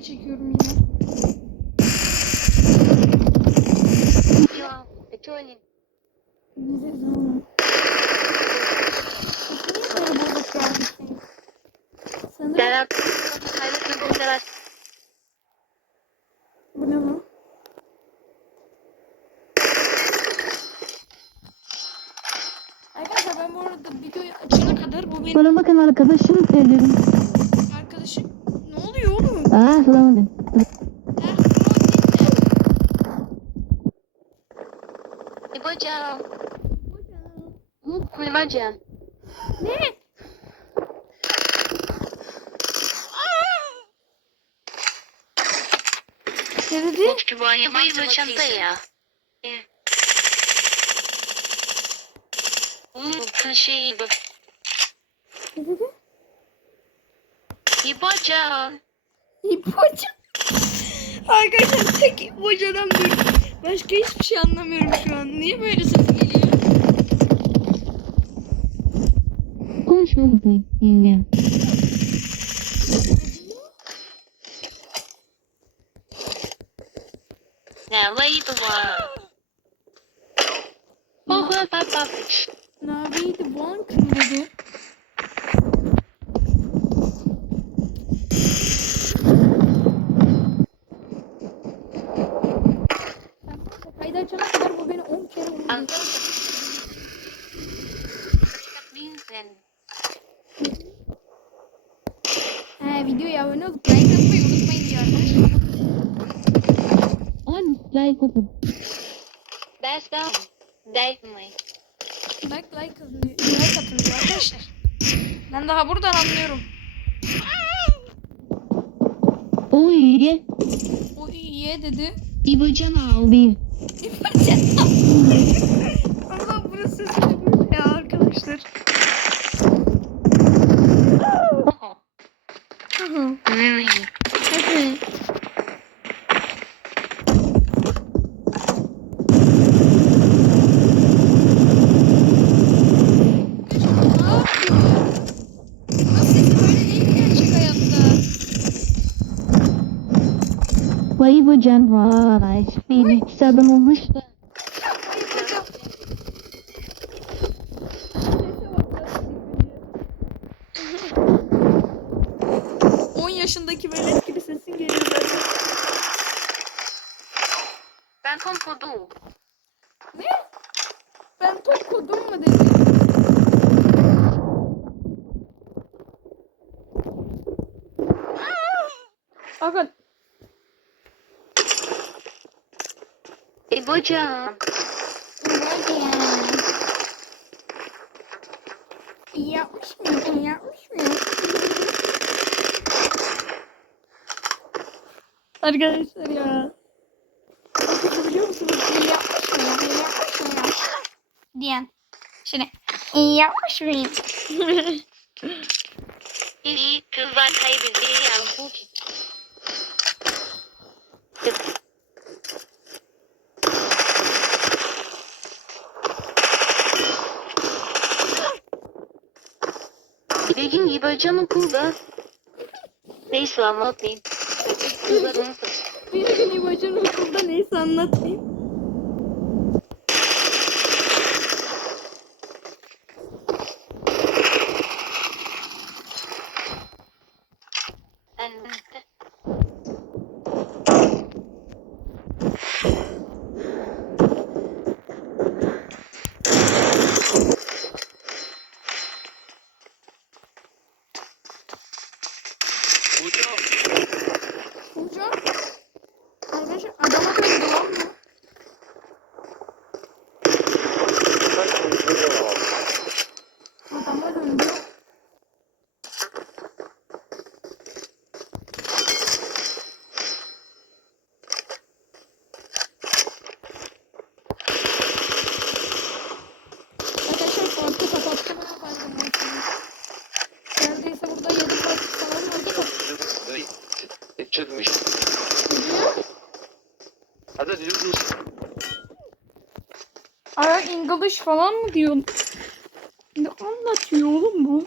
video çekiyorum yine. Ne zaman? Sanırım bu ne lan? Arkadaşlar ben bu arada videoyu açana kadar bu benim Bana bakın arkadaşım söyledim. Arkadaşım. Ne oluyor oğlum? Aa bulamadım. Ha, İbocan. İbocan. Ne? Ne dedi? İbo İbocan da ya. Bunun şeyi bu. Ne dedi? İbocan. İpoca. Arkadaşlar tek İpocadan duydum. Başka hiçbir şey anlamıyorum şu an. Niye böyle ses geliyor? Konuşma bakayım. Yenge. Ne var bu var? Oh, bak bak bak. Naviydi Van kim dedi? Olup like atmayı unutmayın diyor arkadaşlar. An like atın. Best of. Definitely. Like like atın diyor. Like atın diyor arkadaşlar. Ben daha buradan anlıyorum. Oy ye. O iyiye dedi. İbocan abi. Allah burası sesini ya arkadaşlar. Hı hı. Hmm. Hadi. Ne yapıyor? Nasıl sesi böyle değil gerçek hayatta. Vay İbocan vay. Phoenix adam olmuş da. Ay hocam. Sese bak nasıl 10 yaşındaki velet gibi sesin geliyor zaten. Ben kompodu. Ne? Ben top kodum mu dedi? Aga İbocan. iyi yapmış mıyım? İyi yapmış mıyım? Arkadaşlar ya. Arkadaşlar biliyor musunuz? İyi yapmış mıyım? İyi yapmış? Diyen. Şimdi iyi yapmış mıyım? İyi kızlar kaybetti. Bir gün İbocan okulda. Neyse anlatmayayım. Unutun. Bir gün İbocan okulda neyse anlatayım. Çıkmış. Hadi düzgün. Ara English falan mı diyor? Ne anlatıyor oğlum bu?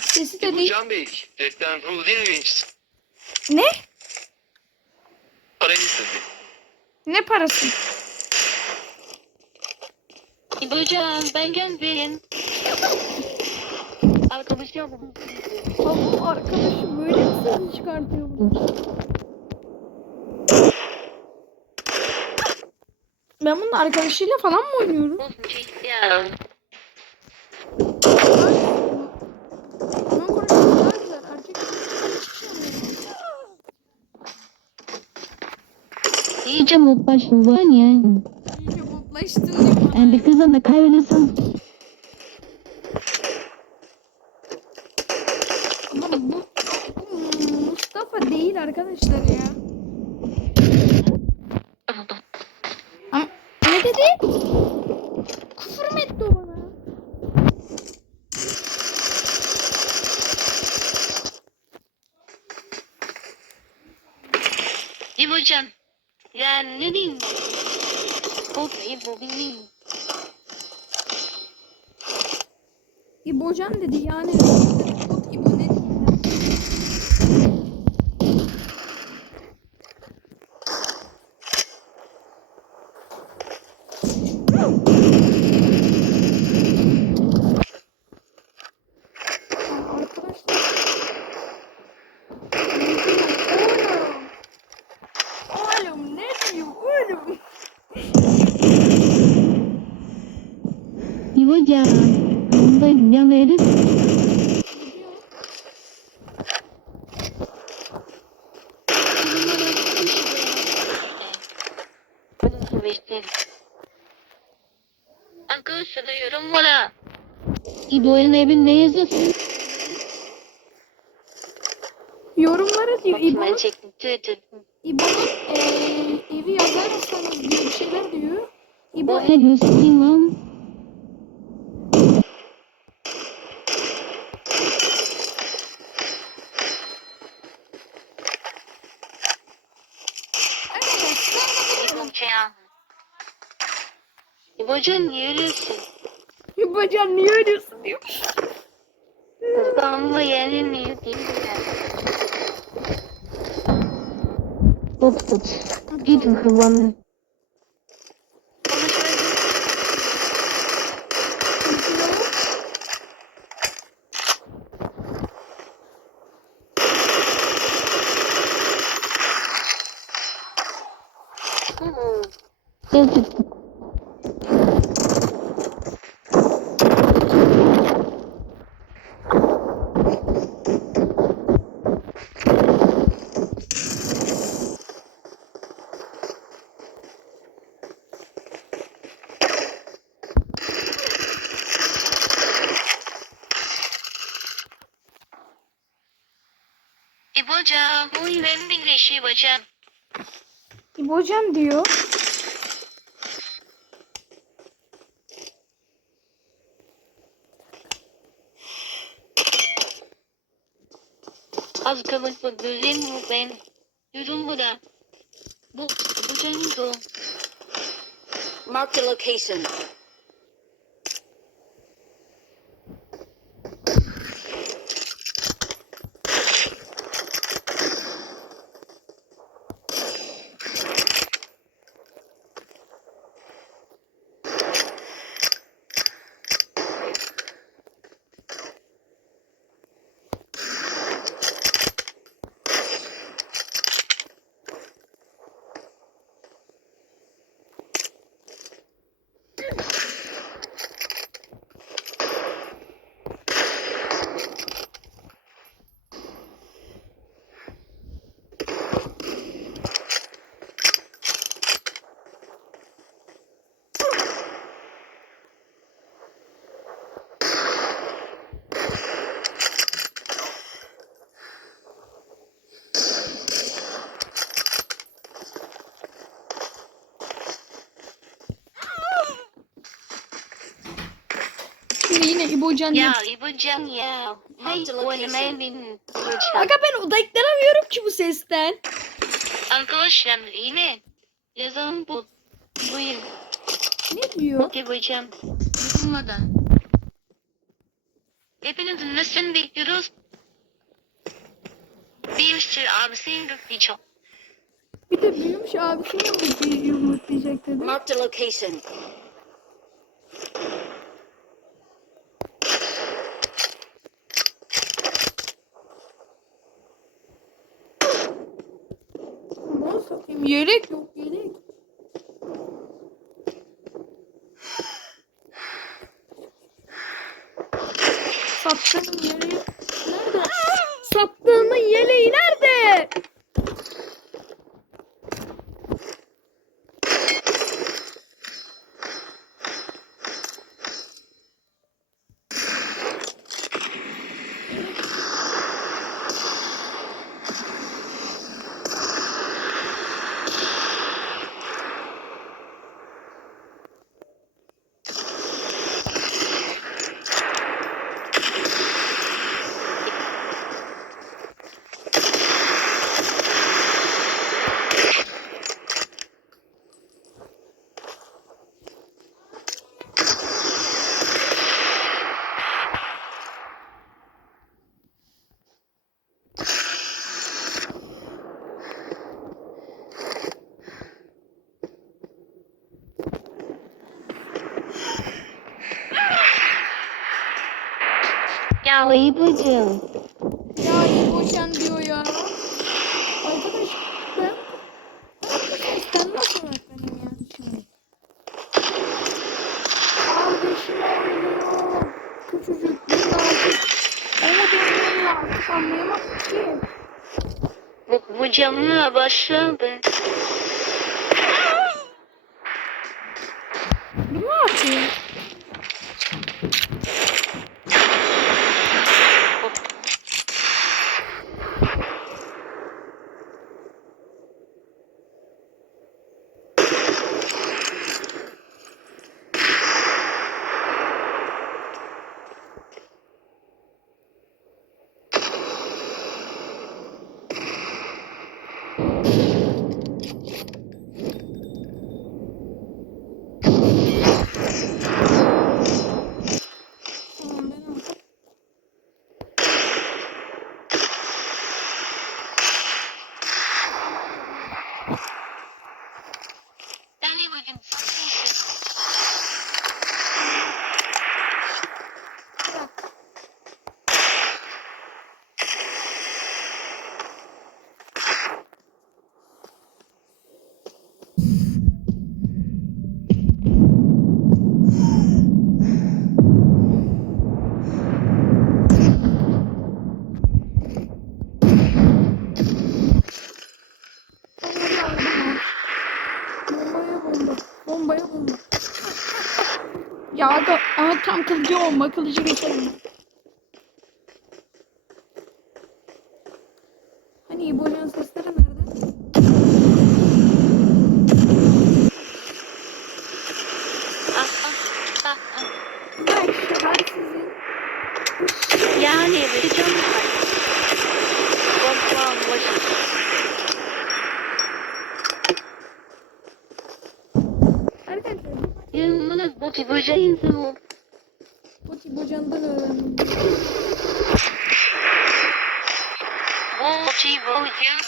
Sesi de değil. Can Bey, reklam ruhu değil mi? Ne? parayı istedi. Ne parası? İbocan ben geldim. Arkadaşım bu. Oğlum arkadaşı böyle mi sesini çıkartıyor bu? Ben bunun arkadaşıyla falan mı oynuyorum? İyice mutlaştın bu an yani. iyice mutlaştın diyor. Yani bir kızla da kaybedersen Ama bu, bu Mustafa değil arkadaşlar ya. Ama ne dedi? Küfür mü etti o bana? İbocan. Ya ne diyeyim? Bu İbo bileyim. İbocan dedi yani. İbo ne diyeyim? Aa, Arkadaşlar. Oğlum. Oğlum ne diyor oğlum? İbocan. Bunda yan verir. Arkadaşlar yorum bana. İbo'nun evinde yazıyorsun. Yorumlara diyor Ben İbo'nun evi yazarsanız diyor bir şeyler diyor. İbo? İbo ya. İbocan niye ölüyorsun? İbocan niye ölüyorsun diyor. Kızdanma yenilmiyor değil mi? Tut tut. Итинг вон. İşi İbocan. İbocan diyor. Az kalıp bu güzel mi ben? Bura. Bu, İbocan bu. Marked a location. Şimdi yine İbocan diyor. Ya İbocan ya. Hey, oynamayı bilin. İbocan. Aga ben odaklanamıyorum ki bu sesten. Arkadaşlar yine yazalım bu. Buyurun. Ne diyor? İbocan. Yürümeden. Hepinizin nasılını bekliyoruz? Bir sürü abisini bekleyeceğim. Bir de büyümüş abisini yumurtlayacak, yumurtlayacak dedi. Marked a location. Yere Ya Babacığım. Ya iyi boşan diyor ya. Arkadaş ben sen nasıl öğretmenim ya şimdi? Kardeşim ağlıyor. Küçücük bir artık. Ama benim artık anlayamadım ki. bu, bu canına başladı. Bu ne yapıyor? Tamam ben aldım. Ben de bugün Bombaya bomba. Bombaya bomba. Ya da ama tam kılıcı olma. Kılıcı geçelim. Hani İbo'nun sesleri nerede? ah, ah, ah, ah. Ben sizin. Yani var. Korkmam başı. Arkadaşlar Yanımda bu böceğin bu. bu İbo'can'dan öğrendim. Bu şey böceğin.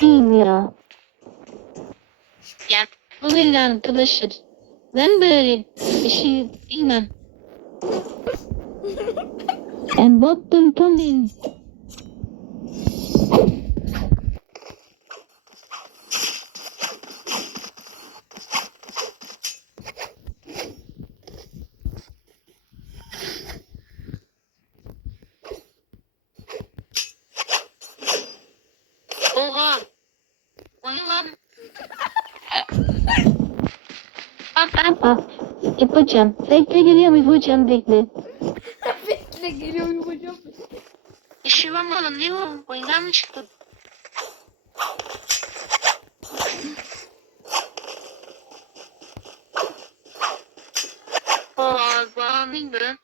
Değil ya. Ya Bu bir arkadaşlar. Ben böyle bir şey bilmem. And bottom coming. oha. Al. Yapacağım. Bekle geliyorum yapacağım bekle. bekle geliyorum yapacağım. İşi şey var mı değil mi? Oyundan mı çıktın? Bağlandı.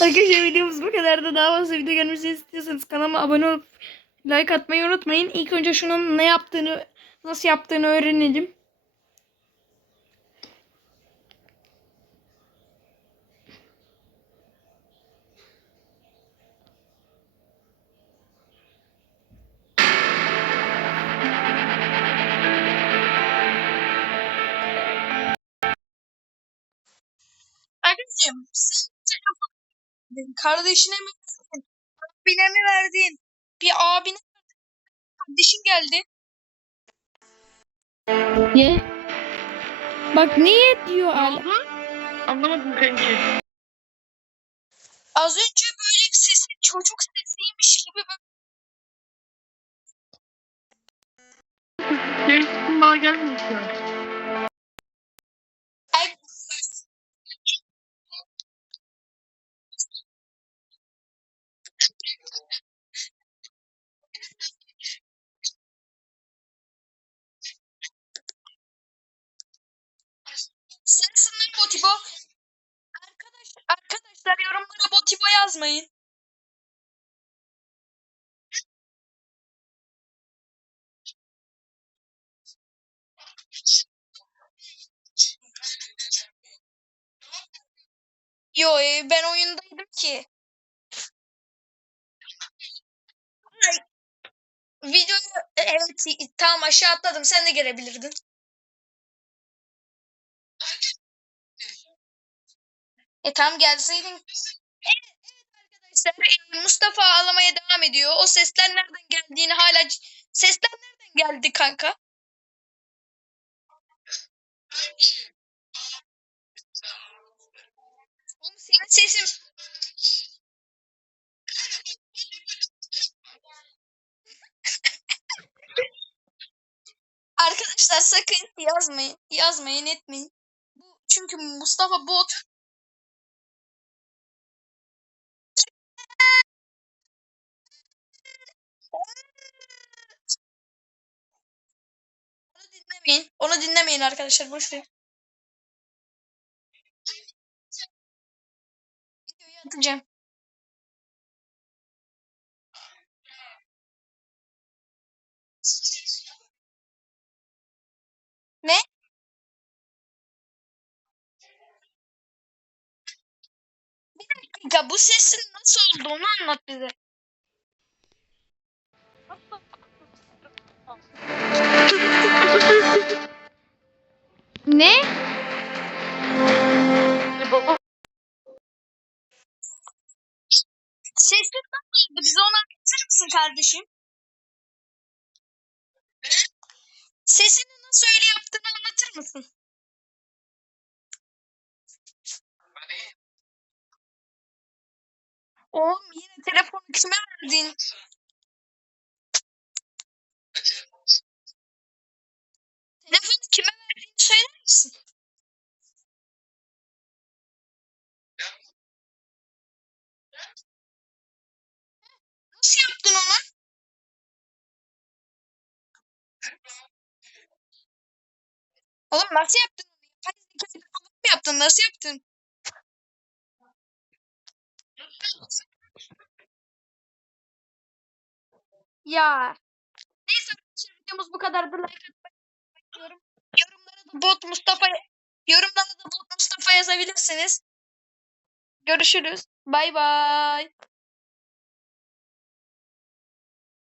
Arkadaşlar videomuz bu kadardı. Daha fazla video gelmesini istiyorsanız kanalıma abone olup like atmayı unutmayın. İlk önce şunun ne yaptığını nasıl yaptığını öğrenelim. Arkadaşım sen telefon. Kardeşine mi verdin? Abine mi verdin? Bir abine verdin. Kardeşin geldi. Ye. Bak niye diyor oldu? Anlamadım kanki. Az önce böyle bir sesi çocuk sesiymiş gibi böyle Gerisi bana gelmiyor şu an. Ay, Sensin lan Botibo. Arkadaş, arkadaşlar Botibo yazmayın. Yo e, ben oyundaydım ki. Videoyu evet tamam aşağı atladım sen de gelebilirdin. E tamam gelseydin. Evet, e, Mustafa ağlamaya devam ediyor. O sesler nereden geldiğini hala sesler nereden geldi kanka? Oğlum senin sesin Arkadaşlar sakın yazmayın. Yazmayın etmeyin. Çünkü Mustafa bot. Onu dinlemeyin. Onu dinlemeyin arkadaşlar. Boş verin. Videoyu atacağım. Ne? Bir dakika bu sesin nasıl oldu onu anlat bize. Kardeşim? Sesini nasıl öyle yaptığını anlatır mısın? Oğlum yine telefonu kime verdin? Telefonu kime verdiğini söyler misin? Nasıl yaptın onu? Oğlum nasıl yaptın? Yapay zekayla falan mı yaptın? Nasıl yaptın? Ya. Neyse arkadaşlar videomuz bu kadardı. Like atmayı unutmayın. Yorumlara da bot Mustafa yorumlara da bot Mustafa yazabilirsiniz. Görüşürüz. Bay bay.